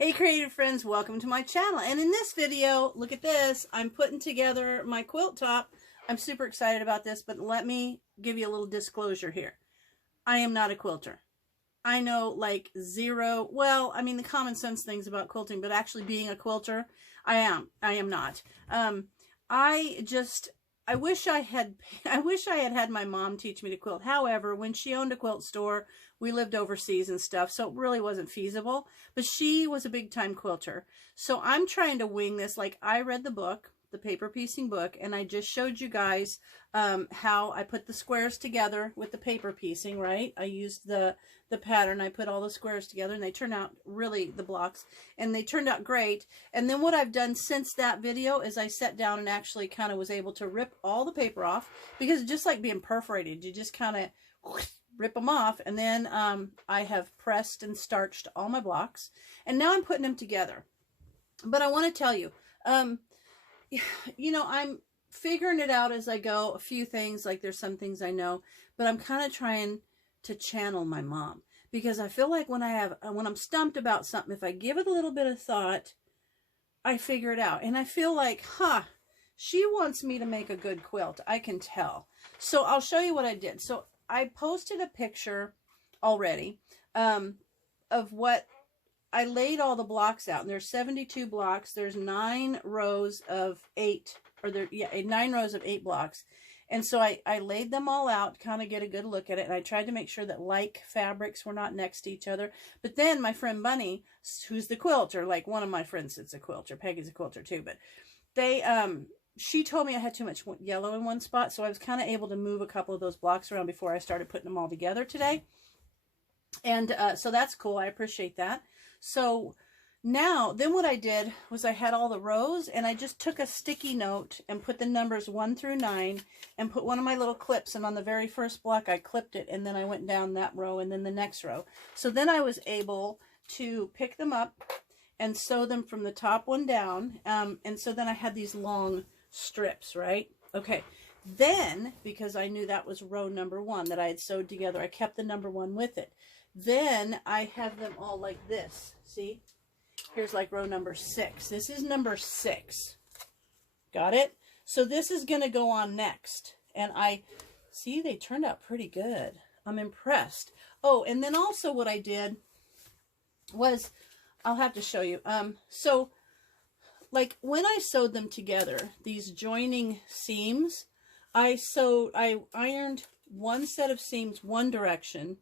Hey creative friends, welcome to my channel. And in this video, look at this. I'm putting together my quilt top. I'm super excited about this, but let me give you a little disclosure here. I am not a quilter. I know like zero, well, I mean the common sense things about quilting, but actually being a quilter, I am not. I wish I had had my mom teach me to quilt. However, when she owned a quilt store, we lived overseas and stuff, so it really wasn't feasible. But she was a big time quilter. So I'm trying to wing this. Like, I read the book, the paper piecing book, and I just showed you guys how I put the squares together with the paper piecing, right? I used the pattern. I put all the squares together, and they turned out really, the blocks, and they turned out great. And then what I've done since that video is I sat down and actually kind of was able to rip all the paper off, because just like being perforated, you just kind of rip them off. And then I have pressed and starched all my blocks, and now I'm putting them together. But I want to tell you, you know, I'm figuring it out as I go. A few things, like there's some things I know, but I'm kind of trying to channel my mom, because I feel like when I'm stumped about something, if I give it a little bit of thought, I figure it out. And I feel like, she wants me to make a good quilt. I can tell. So I'll show you what I did. So I posted a picture already of what I laid all the blocks out, and there's 72 blocks. There's 9 rows of 8, or 9 rows of 8 blocks. And so I laid them all out, kind of get a good look at it, and I tried to make sure that like fabrics were not next to each other. But then my friend Bunny, who's the quilter, like one of my friends is a quilter, Peggy's a quilter too, but they, she told me I had too much yellow in one spot, so I was kind of able to move a couple of those blocks around before I started putting them all together today. And so that's cool. I appreciate that. So now, then what I did was I had all the rows, and I just took a sticky note and put the numbers 1 through 9 and put one of my little clips, and on the very first block I clipped it, and then I went down that row and then the next row. So then I was able to pick them up and sew them from the top one down, and so then I had these long strips, right? Okay. Then, because I knew that was row number 1 that I had sewed together, I kept the number 1 with it. Then I have them all like this. See? Here's like row number 6. This is number 6. Got it? So this is going to go on next. And I see they turned out pretty good. I'm impressed. Oh, and then also what I did was, I'll have to show you. So like when I sewed them together, these joining seams, I ironed one set of seams one direction,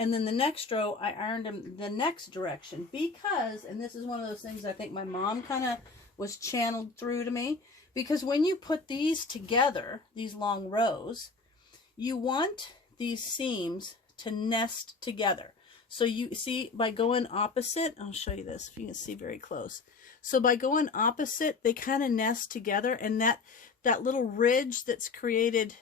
and then the next row, I ironed them the next direction, because, and this is one of those things I think my mom kind of was channeled through to me, because when you put these together, these long rows, you want these seams to nest together. So you see, by going opposite, I'll show you this if you can see very close. So by going opposite, they kind of nest together, and that little ridge that's created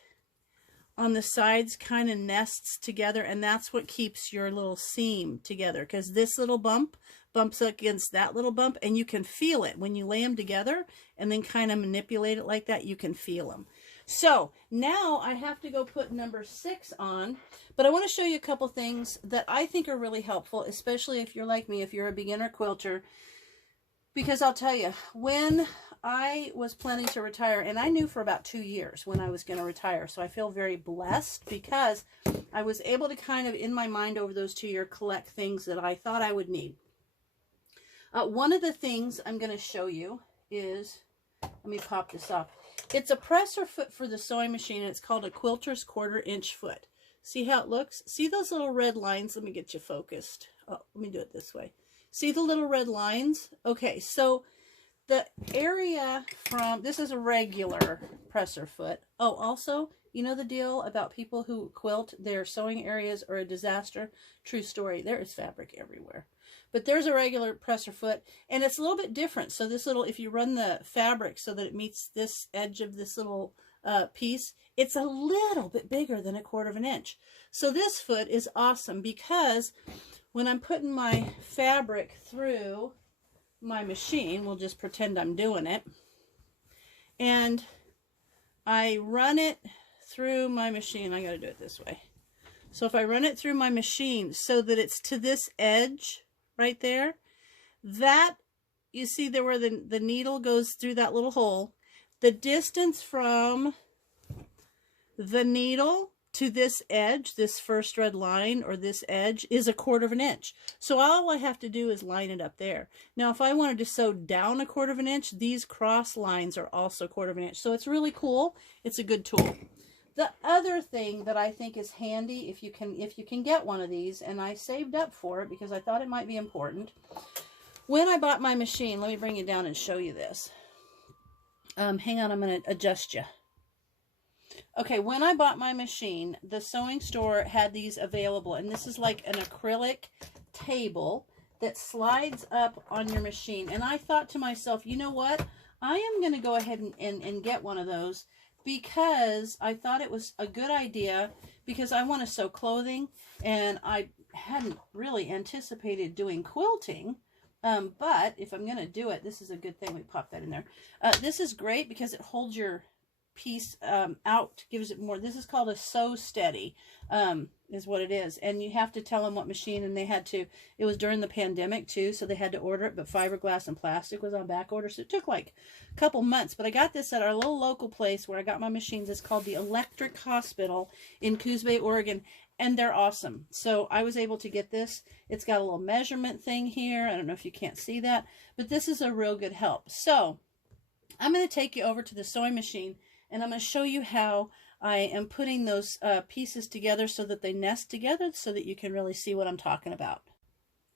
on the sides kind of nests together, and that's what keeps your little seam together, because this little bump bumps against that little bump, and you can feel it when you lay them together and then kind of manipulate it like that. You can feel them. So now I have to go put number 6 on, but I want to show you a couple things that I think are really helpful, especially if you're like me, if you're a beginner quilter, because I'll tell you, when I was planning to retire, and I knew for about 2 years when I was going to retire, so I feel very blessed because I was able to kind of, in my mind over those 2 years, collect things that I thought I would need. One of the things I'm going to show you is, let me pop this off. It's a presser foot for the sewing machine, and it's called a quilter's 1/4 inch foot. See how it looks? See those little red lines? Let me get you focused. Oh, let me do it this way. See the little red lines? Okay, so the area from, this is a regular presser foot. Oh, also, you know the deal about people who quilt, their sewing areas are a disaster? True story. There is fabric everywhere. But there's a regular presser foot, and it's a little bit different. So this little, if you run the fabric so that it meets this edge of this little piece, it's a little bit bigger than 1/4 inch. So this foot is awesome, because when I'm putting my fabric through my machine, we'll just pretend I'm doing it, and I run it through my machine. I got to do it this way. So if I run it through my machine so that it's to this edge right there, that, you see there where the needle goes through that little hole, the distance from the needle to this edge, this first red line or this edge, is 1/4 of an inch. So all I have to do is line it up there. Now if I wanted to sew down 1/4 of an inch, these cross lines are also 1/4 of an inch. So it's really cool. It's a good tool. The other thing that I think is handy, if you can get one of these, and I saved up for it because I thought it might be important. When I bought my machine, let me bring it down and show you this. Hang on, I'm going to adjust you. Okay, when I bought my machine, the sewing store had these available, and this is like an acrylic table that slides up on your machine. And I thought to myself, you know what? I am going to go ahead and get one of those, because I thought it was a good idea, because I want to sew clothing, and I hadn't really anticipated doing quilting. But if I'm going to do it, this is a good thing. We pop that in there. This is great because it holds your piece out, gives it more. This is called a Sew Steady, is what it is. And you have to tell them what machine, and they had to, it was during the pandemic too, so they had to order it, but fiberglass and plastic was on back order, so it took like a couple months. But I got this at our little local place where I got my machines. It's called the Electric Hospital in Coos Bay, Oregon, and they're awesome. So I was able to get this. It's got a little measurement thing here. I don't know if you can't see that, but this is a real good help. So I'm going to take you over to the sewing machine, and I'm going to show you how I am putting those pieces together so that they nest together, so that you can really see what I'm talking about.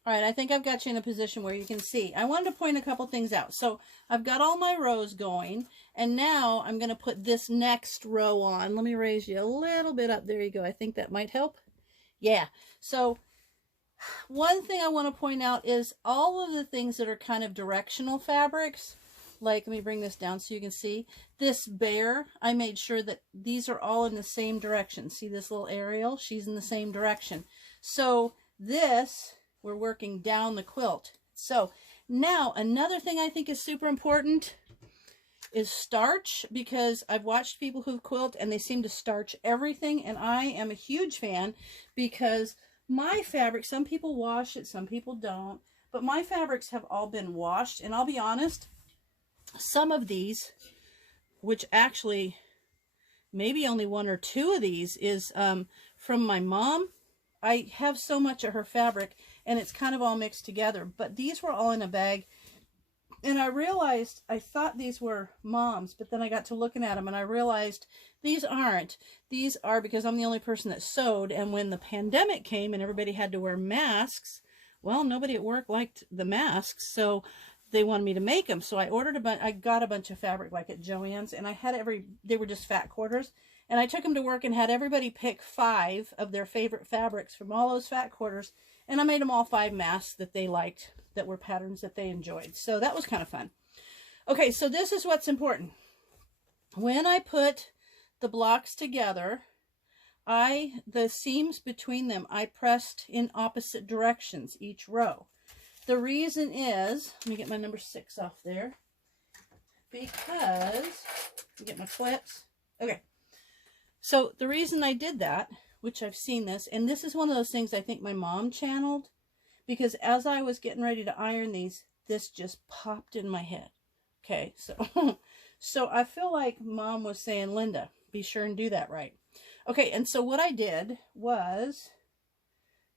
All right, I think I've got you in a position where you can see. I wanted to point a couple things out. So I've got all my rows going, and now I'm going to put this next row on. Let me raise you a little bit up. There you go. I think that might help. Yeah. So one thing I want to point out is all of the things that are kind of directional fabrics. Like, let me bring this down so you can see. This bear, I made sure that these are all in the same direction. See this little Ariel? She's in the same direction. So this, we're working down the quilt. So now another thing I think is super important is starch, because I've watched people who quilt and they seem to starch everything, and I am a huge fan because my fabric, some people wash it, some people don't, but my fabrics have all been washed. And I'll be honest, some of these, which actually maybe only 1 or 2 of these is from my mom. I have so much of her fabric and it's kind of all mixed together, but these were all in a bag, and I realized, I thought these were mom's, but then I got to looking at them and I realized these aren't. These are because I'm the only person that sewed, and when the pandemic came and everybody had to wear masks, well, nobody at work liked the masks, so they wanted me to make them. So I ordered a bunch. I got a bunch of fabric like at Joann's, and I had they were just fat quarters, and I took them to work and had everybody pick 5 of their favorite fabrics from all those fat quarters, and I made them all 5 masks that they liked, that were patterns that they enjoyed. So that was kind of fun. Okay, so this is what's important. When I put the blocks together, the seams between them, I pressed in opposite directions each row. The reason is, let me get my number 6 off there, because, get my clips. Okay, so the reason I did that, which I've seen this, and this is one of those things I think my mom channeled, because as I was getting ready to iron these, this just popped in my head. Okay, so, so I feel like mom was saying, Linda, be sure and do that right. Okay, and so what I did was,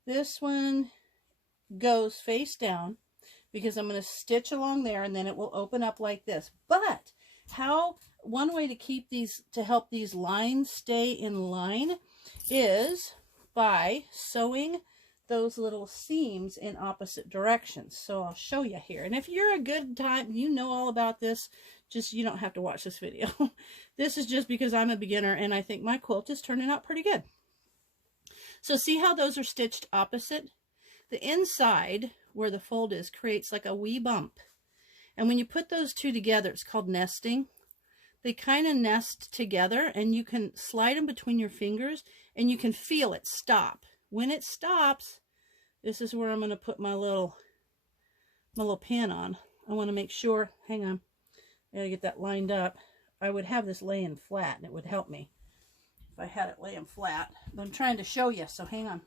this one goes face down, because I'm going to stitch along there, and then it will open up like this. But one way to keep these, to help these lines stay in line, is by sewing those little seams in opposite directions. So I'll show you here. And if you're a good time, you know all about this, just you don't have to watch this video. This is just because I'm a beginner and I think my quilt is turning out pretty good. So see how those are stitched opposite? The inside, where the fold is, creates like a wee bump. And when you put those two together, it's called nesting. They kind of nest together, and you can slide them between your fingers, and you can feel it stop. When it stops, this is where I'm going to put my little pin on. I want to make sure, hang on, I gotta get that lined up. I would have this laying flat, and it would help me if I had it laying flat. But I'm trying to show you, so hang on.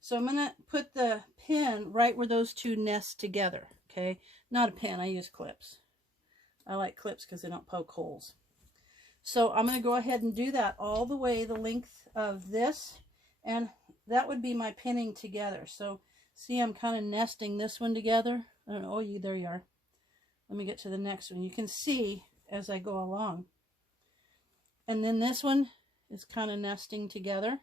So I'm going to put the pin right where those two nest together, okay? Not a pin, I use clips. I like clips because they don't poke holes. So I'm going to go ahead and do that all the way the length of this, and that would be my pinning together. So see, I'm kind of nesting this one together. I don't know, oh, there you are. Let me get to the next one. You can see as I go along. And then this one is kind of nesting together.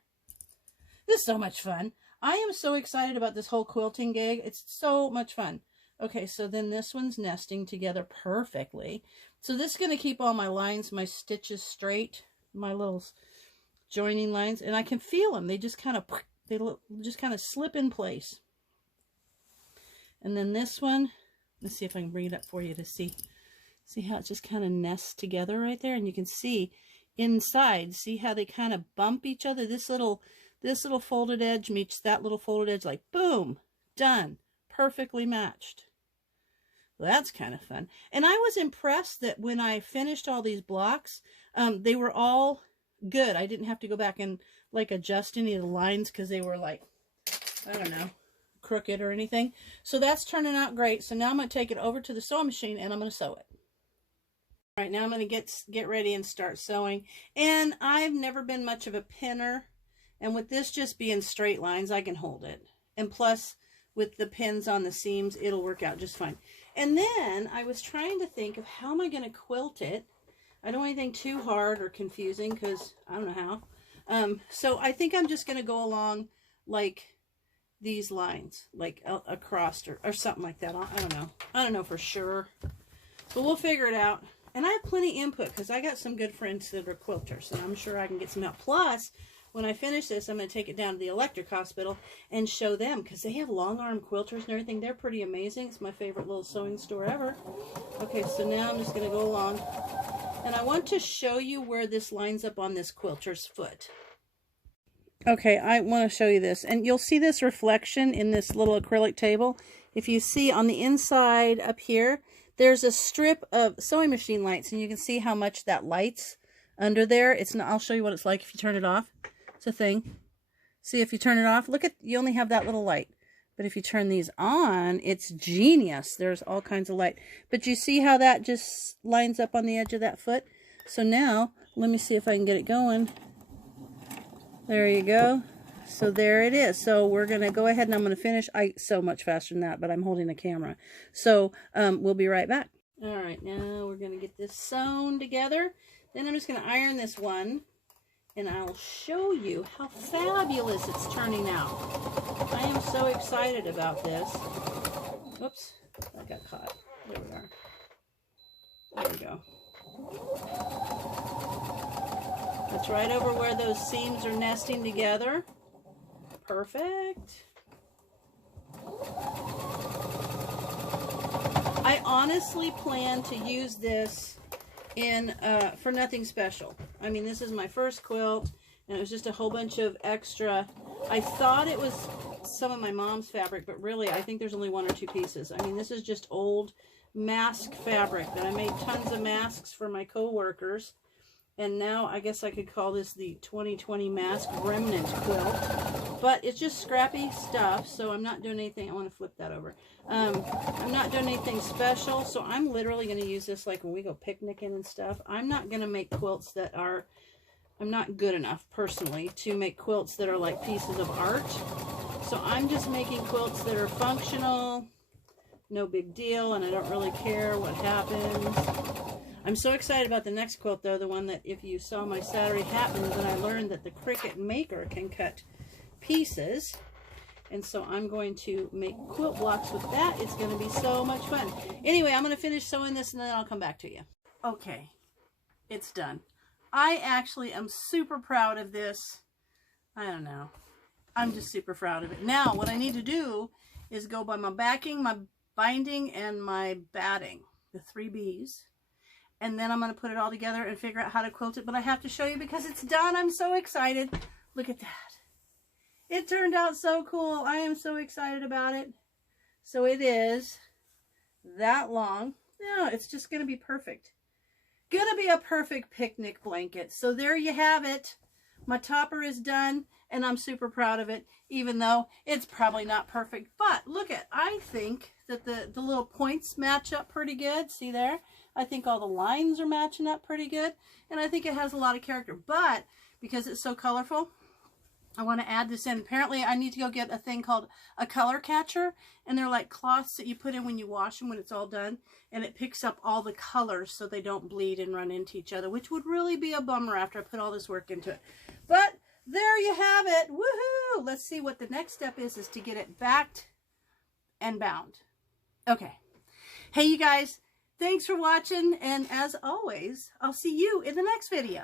This is so much fun. I am so excited about this whole quilting gig. It's so much fun. Okay, so then this one's nesting together perfectly. So this is going to keep all my lines, my stitches straight, my little joining lines, and I can feel them. They just kind of slip in place. And then this one, let's see if I can bring it up for you to see. See how it just kind of nests together right there, and you can see inside. See how they kind of bump each other. This little folded edge meets that little folded edge, like boom, done, perfectly matched. Well, that's kind of fun. And I was impressed that when I finished all these blocks, they were all good. I didn't have to go back and like adjust any of the lines because they were like, I don't know, crooked or anything. So that's turning out great. So now I'm going to take it over to the sewing machine and I'm going to sew it. All right, now I'm going to get ready and start sewing. And I've never been much of a pinner. And with this just being straight lines, I can hold it. And plus, with the pins on the seams, it'll work out just fine. And then I was trying to think of how am I going to quilt it. I don't want anything too hard or confusing because I don't know how. So I think I'm just going to go along like these lines, like across or something like that. I don't know. I don't know for sure. But we'll figure it out. And I have plenty of input because I got some good friends that are quilters. And I'm sure I can get some help. Plus, when I finish this, I'm going to take it down to the electric hospital and show them because they have long arm quilters and everything. They're pretty amazing. It's my favorite little sewing store ever. Okay, so now I'm just going to go along. And I want to show you where this lines up on this quilter's foot. Okay, I want to show you this. And you'll see this reflection in this little acrylic table. If you see on the inside up here, there's a strip of sewing machine lights. And you can see how much that lights under there. It's not, I'll show you what it's like if you turn it off. It's a thing. See, if you turn it off, look at, you only have that little light. But if you turn these on, it's genius. There's all kinds of light. But you see how that just lines up on the edge of that foot? So now, let me see if I can get it going. There you go. So there it is. So we're going to go ahead and I'm going to finish. I sew much faster than that, but I'm holding a camera. So we'll be right back. All right, now we're going to get this sewn together. Then I'm just going to iron this one. And I'll show you how fabulous it's turning out. I am so excited about this. Oops, I got caught. There we are. There we go. That's right over where those seams are nesting together. Perfect. I honestly plan to use this in for nothing special. I mean, this is my first quilt, and it was just a whole bunch of extra. I thought it was some of my mom's fabric, but really, I think there's only 1 or 2 pieces. I mean, this is just old mask fabric that I made tons of masks for my co-workers, and now I guess I could call this the 2020 mask remnant quilt. But it's just scrappy stuff, so I'm not doing anything. I want to flip that over. I'm not doing anything special, so I'm literally going to use this like when we go picnicking and stuff. I'm not going to make quilts that are, I'm not good enough personally to make quilts that are like pieces of art. So I'm just making quilts that are functional, no big deal, and I don't really care what happens. I'm so excited about the next quilt though, the one that if you saw my Saturday happenings, then I learned that the Cricut Maker can cut pieces. And so I'm going to make quilt blocks with that. It's going to be so much fun. Anyway, I'm going to finish sewing this and then I'll come back to you. Okay, it's done. I actually am super proud of this. I don't know. I'm just super proud of it. Now, what I need to do is go by my backing, my binding, and my batting, the 3 B's. And then I'm going to put it all together and figure out how to quilt it. But I have to show you because it's done. I'm so excited. Look at that. It turned out so cool. I am so excited about it. So it is that long. No, it's just going to be perfect. Going to be a perfect picnic blanket. So there you have it. My topper is done. and I'm super proud of it, even though it's probably not perfect. But look at, I think that the little points match up pretty good. See there? I think all the lines are matching up pretty good, and I think it has a lot of character. But because it's so colorful, I want to add this in. Apparently, I need to go get a thing called a color catcher, and they're like cloths that you put in when you wash them when it's all done, and it picks up all the colors so they don't bleed and run into each other, which would really be a bummer after I put all this work into it. But there you have it. Woohoo! Let's see what the next step is to get it backed and bound. Okay. Hey, you guys, thanks for watching, and as always, I'll see you in the next video.